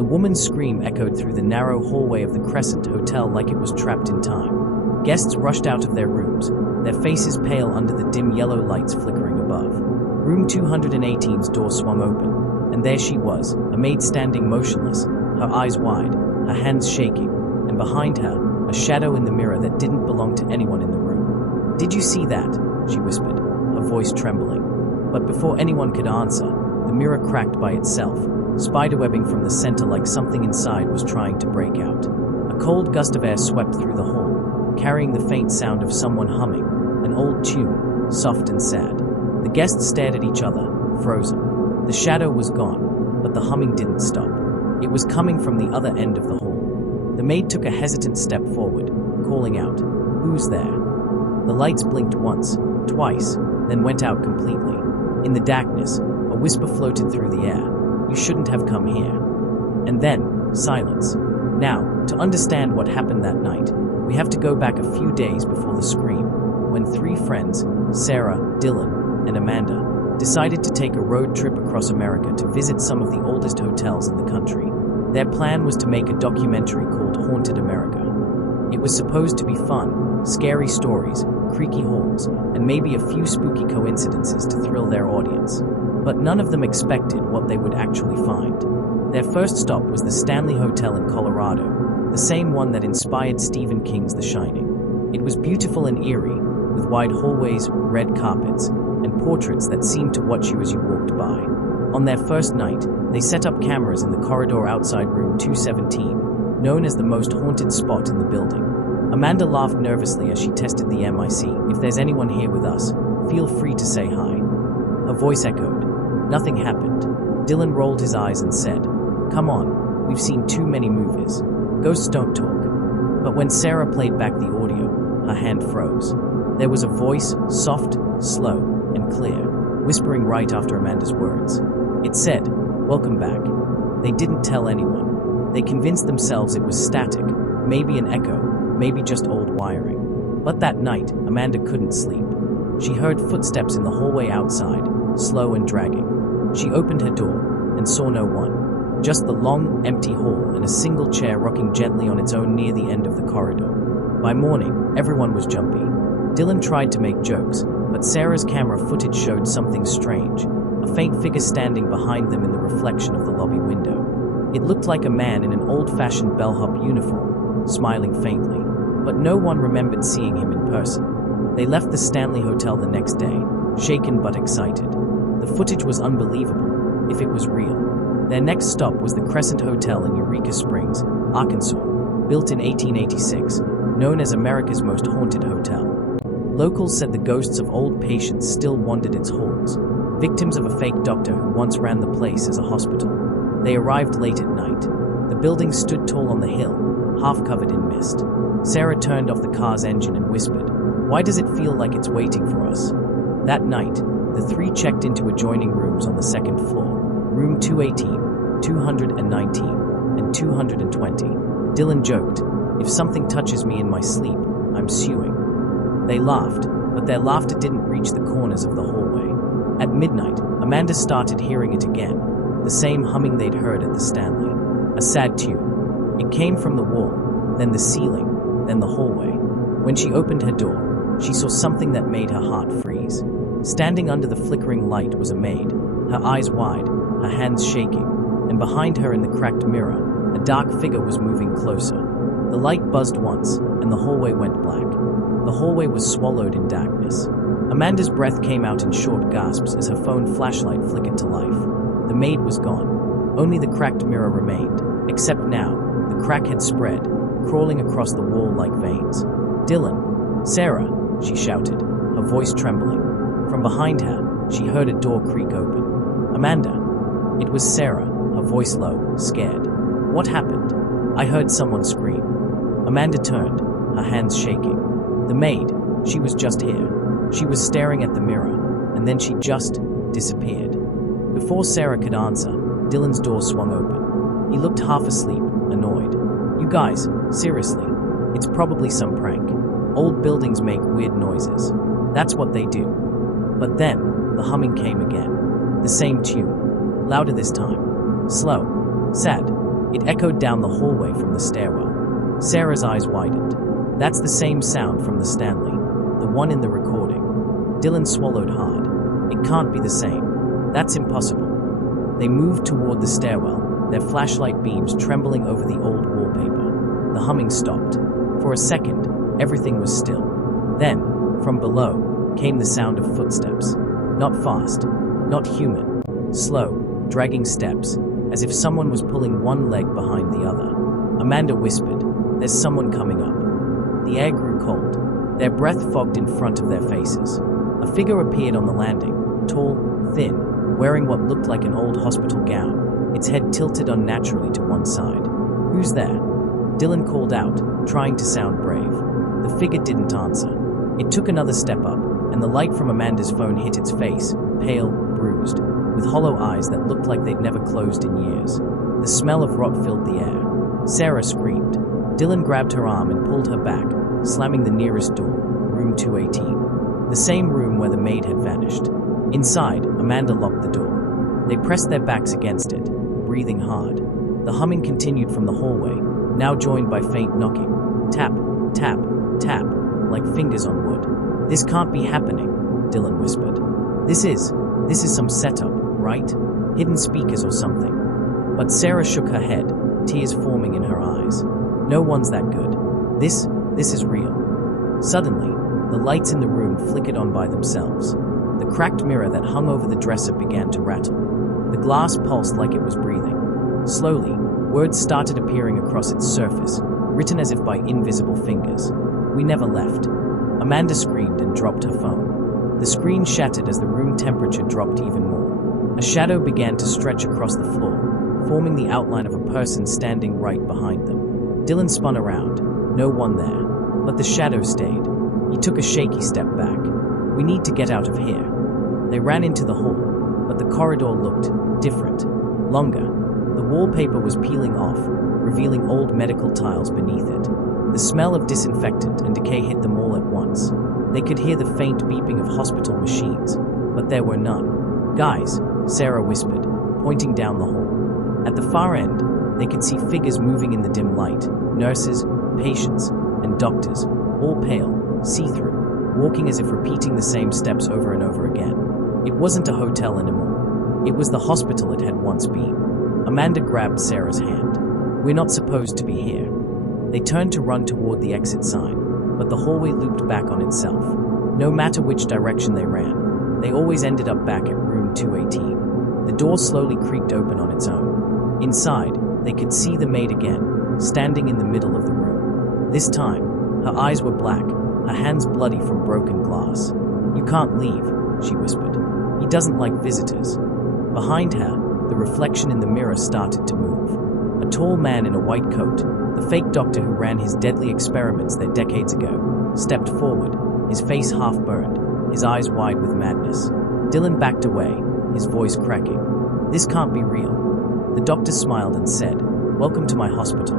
The woman's scream echoed through the narrow hallway of the Crescent Hotel like it was trapped in time. Guests rushed out of their rooms, their faces pale under the dim yellow lights flickering above. Room 218's door swung open, and there she was, a maid standing motionless, her eyes wide, her hands shaking, and behind her, a shadow in the mirror that didn't belong to anyone in the room. "Did you see that?" she whispered, her voice trembling. But before anyone could answer, the mirror cracked by itself, spiderwebbing from the center like something inside was trying to break out. A cold gust of air swept through the hall, carrying the faint sound of someone humming, an old tune, soft and sad. The guests stared at each other, frozen. The shadow was gone, but the humming didn't stop. It was coming from the other end of the hall. The maid took a hesitant step forward, calling out, "Who's there?" The lights blinked once, twice, then went out completely. In the darkness, a whisper floated through the air, "You shouldn't have come here." And then, silence. Now, to understand what happened that night, we have to go back a few days before the scream, when three friends, Sarah, Dylan, and Amanda, decided to take a road trip across America to visit some of the oldest hotels in the country. Their plan was to make a documentary called Haunted America. It was supposed to be fun, scary stories, creaky halls, and maybe a few spooky coincidences to thrill their audience. But none of them expected what they would actually find. Their first stop was the Stanley Hotel in Colorado, the same one that inspired Stephen King's The Shining. It was beautiful and eerie, with wide hallways, red carpets, and portraits that seemed to watch you as you walked by. On their first night, they set up cameras in the corridor outside room 217, known as the most haunted spot in the building. Amanda laughed nervously as she tested the MIC. "If there's anyone here with us, feel free to say hi." Her voice echoed. Nothing happened. Dylan rolled his eyes and said, "Come on, we've seen too many movies. Ghosts don't talk." But when Sarah played back the audio, her hand froze. There was a voice, soft, slow, and clear, whispering right after Amanda's words. It said, "Welcome back." They didn't tell anyone. They convinced themselves it was static, maybe an echo, maybe just old wiring. But that night, Amanda couldn't sleep. She heard footsteps in the hallway outside, slow and dragging. She opened her door and saw no one. Just the long, empty hall and a single chair rocking gently on its own near the end of the corridor. By morning, everyone was jumpy. Dylan tried to make jokes, but Sarah's camera footage showed something strange, a faint figure standing behind them in the reflection of the lobby window. It looked like a man in an old-fashioned bellhop uniform, smiling faintly, but no one remembered seeing him in person. They left the Stanley Hotel the next day, shaken but excited. The footage was unbelievable, if it was real. Their next stop was the Crescent Hotel in Eureka Springs, Arkansas, built in 1886, known as America's most haunted hotel. Locals said the ghosts of old patients still wandered its halls, victims of a fake doctor who once ran the place as a hospital. They arrived late at night. The building stood tall on the hill, half covered in mist. Sarah turned off the car's engine and whispered, "Why does it feel like it's waiting for us?" That night, the three checked into adjoining rooms on the second floor, room 218, 219, and 220. Dylan joked, "If something touches me in my sleep, I'm suing." They laughed, but their laughter didn't reach the corners of the hallway. At midnight, Amanda started hearing it again, the same humming they'd heard at the Stanley. A sad tune. It came from the wall, then the ceiling, then the hallway. When she opened her door, she saw something that made her heart freeze. Standing under the flickering light was a maid, her eyes wide, her hands shaking, and behind her in the cracked mirror, a dark figure was moving closer. The light buzzed once, and the hallway went black. The hallway was swallowed in darkness. Amanda's breath came out in short gasps as her phone flashlight flickered to life. The maid was gone. Only the cracked mirror remained, except now, the crack had spread, crawling across the wall like veins. "Dylan! Sarah!" she shouted, her voice trembling. From behind her, she heard a door creak open. "Amanda!" It was Sarah, her voice low, scared. "What happened?" "I heard someone scream." Amanda turned, her hands shaking. The maid, she was just here. She was staring at the mirror, and then she just disappeared. Before Sarah could answer, Dylan's door swung open. He looked half asleep, annoyed. "You guys, seriously, it's probably some prank. Old buildings make weird noises. That's what they do." But then, the humming came again. The same tune. Louder this time. Slow. Sad. It echoed down the hallway from the stairwell. Sarah's eyes widened. That's the same sound from the Stanley, the one in the recording. Dylan swallowed hard. It can't be the same. That's impossible. They moved toward the stairwell, their flashlight beams trembling over the old wallpaper. The humming stopped. For a second, everything was still. Then, from below, came the sound of footsteps. Not fast, not human. Slow, dragging steps, as if someone was pulling one leg behind the other. Amanda whispered, "There's someone coming up." The air grew cold. Their breath fogged in front of their faces. A figure appeared on the landing, tall, thin, wearing what looked like an old hospital gown, its head tilted unnaturally to one side. "Who's there?" Dylan called out, trying to sound brave. The figure didn't answer. It took another step up, and the light from Amanda's phone hit its face, pale, bruised, with hollow eyes that looked like they'd never closed in years. The smell of rot filled the air. Sarah screamed. Dylan grabbed her arm and pulled her back, slamming the nearest door, room 218. The same room where the maid had vanished. Inside, Amanda locked the door. They pressed their backs against it, breathing hard. The humming continued from the hallway, now joined by faint knocking. Tap, tap, tap, like fingers on wood. "This can't be happening," Dylan whispered. This is some setup, right? Hidden speakers or something." But Sarah shook her head, tears forming in her eyes. "No one's that good. This is real." Suddenly, the lights in the room flickered on by themselves. The cracked mirror that hung over the dresser began to rattle. The glass pulsed like it was breathing. Slowly, words started appearing across its surface, written as if by invisible fingers. "We never left." Amanda screamed and dropped her phone. The screen shattered as the room temperature dropped even more. A shadow began to stretch across the floor, forming the outline of a person standing right behind them. Dylan spun around. No one there. But the shadow stayed. He took a shaky step back. "We need to get out of here." They ran into the hall, but the corridor looked different, longer. The wallpaper was peeling off, revealing old medical tiles beneath it. The smell of disinfectant and decay hit them all at once. They could hear the faint beeping of hospital machines, but there were none. "Guys," Sarah whispered, pointing down the hall. At the far end, they could see figures moving in the dim light, nurses, patients, and doctors, all pale, see-through, walking as if repeating the same steps over and over again. It wasn't a hotel anymore. It was the hospital it had once been. Amanda grabbed Sarah's hand. "We're not supposed to be here." They turned to run toward the exit sign, but the hallway looped back on itself. No matter which direction they ran, they always ended up back at room 218. The door slowly creaked open on its own. Inside, they could see the maid again, standing in the middle of the room. This time, her eyes were black, her hands bloody from broken glass. "You can't leave," she whispered. "He doesn't like visitors." Behind her, the reflection in the mirror started to move. A tall man in a white coat, the fake doctor who ran his deadly experiments there decades ago, stepped forward, his face half burned, his eyes wide with madness. Dylan backed away, his voice cracking. "This can't be real." The doctor smiled and said, "Welcome to my hospital."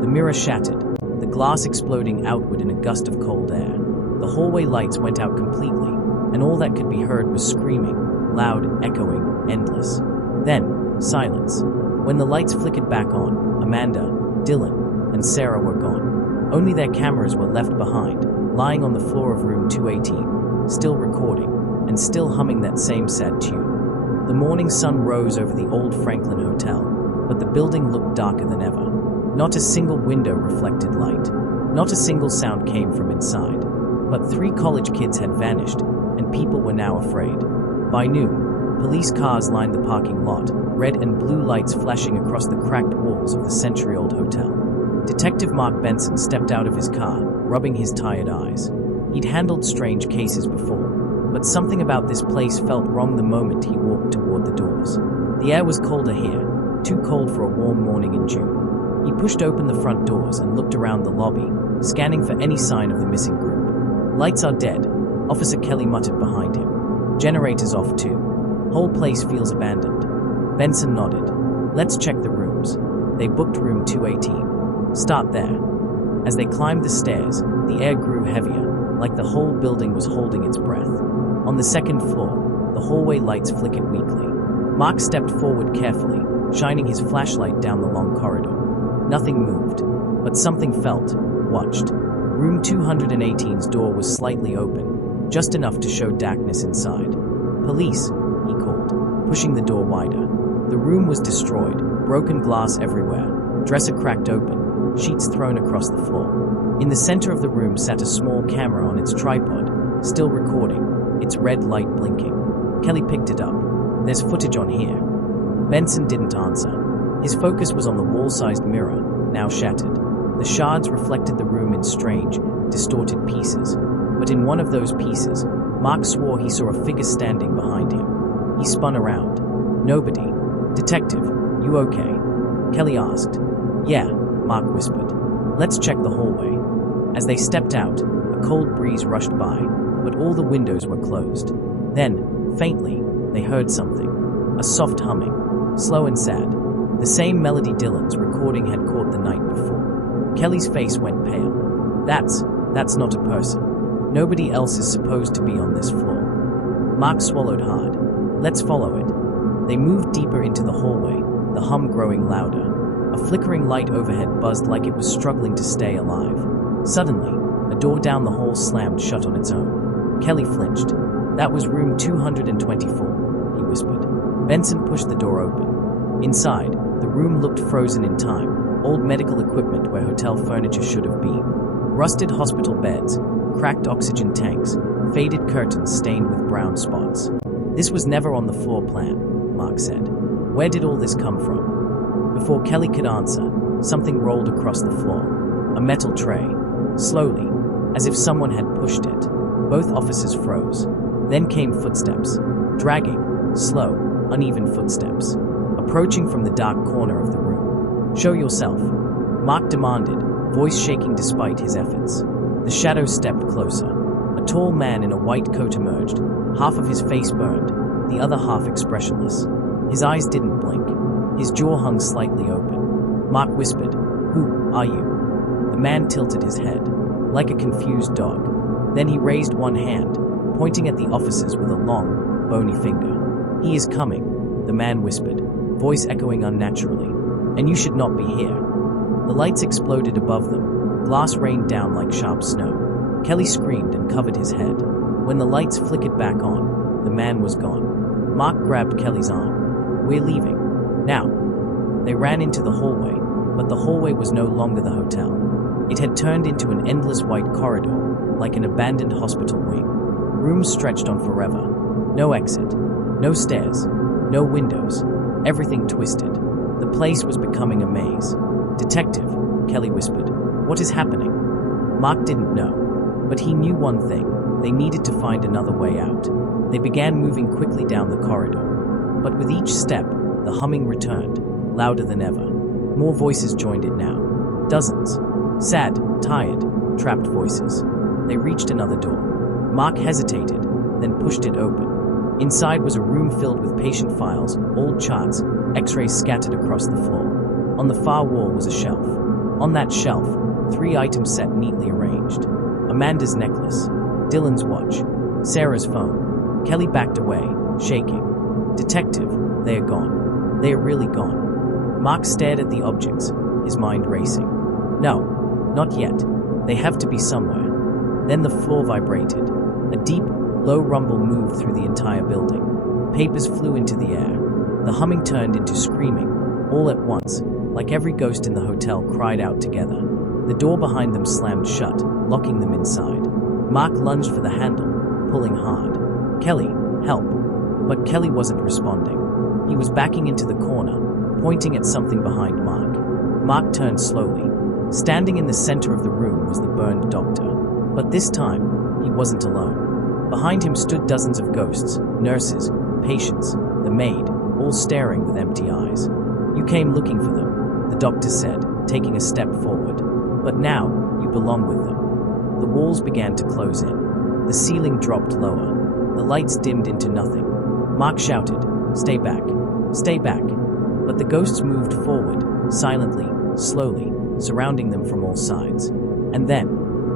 The mirror shattered, the glass exploding outward in a gust of cold air. The hallway lights went out completely, and all that could be heard was screaming, loud, echoing, endless. Then, silence. When the lights flickered back on, Amanda, Dylan, and Sarah were gone. Only their cameras were left behind, lying on the floor of room 218, still recording, and still humming that same sad tune. The morning sun rose over the old Franklin Hotel, but the building looked darker than ever. Not a single window reflected light. Not a single sound came from inside. But 3 college kids had vanished, and people were now afraid. By noon, police cars lined the parking lot, red and blue lights flashing across the cracked walls of the century-old hotel. Detective Mark Benson stepped out of his car, rubbing his tired eyes. He'd handled strange cases before, but something about this place felt wrong the moment he walked toward the doors. The air was colder here, too cold for a warm morning in June. He pushed open the front doors and looked around the lobby, scanning for any sign of the missing group. "Lights are dead," Officer Kelly muttered behind him. "Generators off too. Whole place feels abandoned." Benson nodded. "Let's check the rooms." They booked room 218. "Start there." As they climbed the stairs, the air grew heavier, like the whole building was holding its breath. On the second floor, the hallway lights flickered weakly. Mark stepped forward carefully, shining his flashlight down the long corridor. Nothing moved, but something felt, watched. Room 218's door was slightly open, just enough to show darkness inside. "Police," he called, pushing the door wider. The room was destroyed, broken glass everywhere, dresser cracked open, sheets thrown across the floor. In the center of the room sat a small camera on its tripod, still recording, its red light blinking. Kelly picked it up. "There's footage on here." Benson didn't answer. His focus was on the wall-sized mirror, now shattered. The shards reflected the room in strange, distorted pieces. But in one of those pieces, Mark swore he saw a figure standing behind him. He spun around. Nobody. "Detective, you okay?" Kelly asked. "Yeah," Mark whispered. "Let's check the hallway." As they stepped out, a cold breeze rushed by, but all the windows were closed. Then, faintly, they heard something. A soft humming, slow and sad. The same melody Dylan's recording had caught the night before. Kelly's face went pale. That's not a person. Nobody else is supposed to be on this floor." Mark swallowed hard. "Let's follow it." They moved deeper into the hallway, the hum growing louder. A flickering light overhead buzzed like it was struggling to stay alive. Suddenly, a door down the hall slammed shut on its own. Kelly flinched. "That was room 224, he whispered. Benson pushed the door open. Inside, the room looked frozen in time, old medical equipment where hotel furniture should have been. Rusted hospital beds, cracked oxygen tanks, faded curtains stained with brown spots. "This was never on the floor plan," Mark said. "Where did all this come from?" Before Kelly could answer, something rolled across the floor. A metal tray. Slowly, as if someone had pushed it. Both officers froze. Then came footsteps. Dragging, slow, uneven footsteps. Approaching from the dark corner of the room. "Show yourself," Mark demanded, voice shaking despite his efforts. The shadow stepped closer. A tall man in a white coat emerged, half of his face burned, the other half expressionless. His eyes didn't blink. His jaw hung slightly open. Mark whispered, "Who are you?" The man tilted his head, like a confused dog. Then he raised one hand, pointing at the officers with a long, bony finger. "He is coming," the man whispered, voice echoing unnaturally. "And you should not be here." The lights exploded above them. Glass rained down like sharp snow. Kelly screamed and covered his head. When the lights flickered back on, the man was gone. Mark grabbed Kelly's arm. "We're leaving. Now." They ran into the hallway, but the hallway was no longer the hotel. It had turned into an endless white corridor, like an abandoned hospital wing. Rooms stretched on forever. No exit. No stairs. No windows. Everything twisted. The place was becoming a maze. "Detective," Kelly whispered. "What is happening?" Mark didn't know, but he knew one thing. They needed to find another way out. They began moving quickly down the corridor. But with each step, the humming returned, louder than ever. More voices joined it now. Dozens. Sad, tired, trapped voices. They reached another door. Mark hesitated, then pushed it open. Inside was a room filled with patient files, old charts, x-rays scattered across the floor. On the far wall was a shelf. On that shelf, 3 items set neatly arranged. Amanda's necklace, Dylan's watch, Sarah's phone. Kelly backed away, shaking. "Detective, they are gone. They are really gone." Mark stared at the objects, his mind racing. "No, not yet. They have to be somewhere." Then the floor vibrated. A deep, low rumble moved through the entire building. Papers flew into the air. The humming turned into screaming, all at once, like every ghost in the hotel cried out together. The door behind them slammed shut, locking them inside. Mark lunged for the handle, pulling hard. "Kelly, help!" But Kelly wasn't responding. He was backing into the corner, pointing at something behind Mark. Mark turned slowly. Standing in the center of the room was the burned doctor. But this time, he wasn't alone. Behind him stood dozens of ghosts, nurses, patients, the maid, all staring with empty eyes. "You came looking for them," the doctor said, taking a step forward. "But now, you belong with them." The walls began to close in. The ceiling dropped lower. The lights dimmed into nothing. Mark shouted, "Stay back! Stay back!" But the ghosts moved forward, silently, slowly, surrounding them from all sides. And then,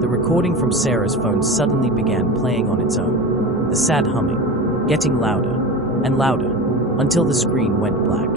the recording from Sarah's phone suddenly began playing on its own. The sad humming, getting louder and louder, until the screen went black.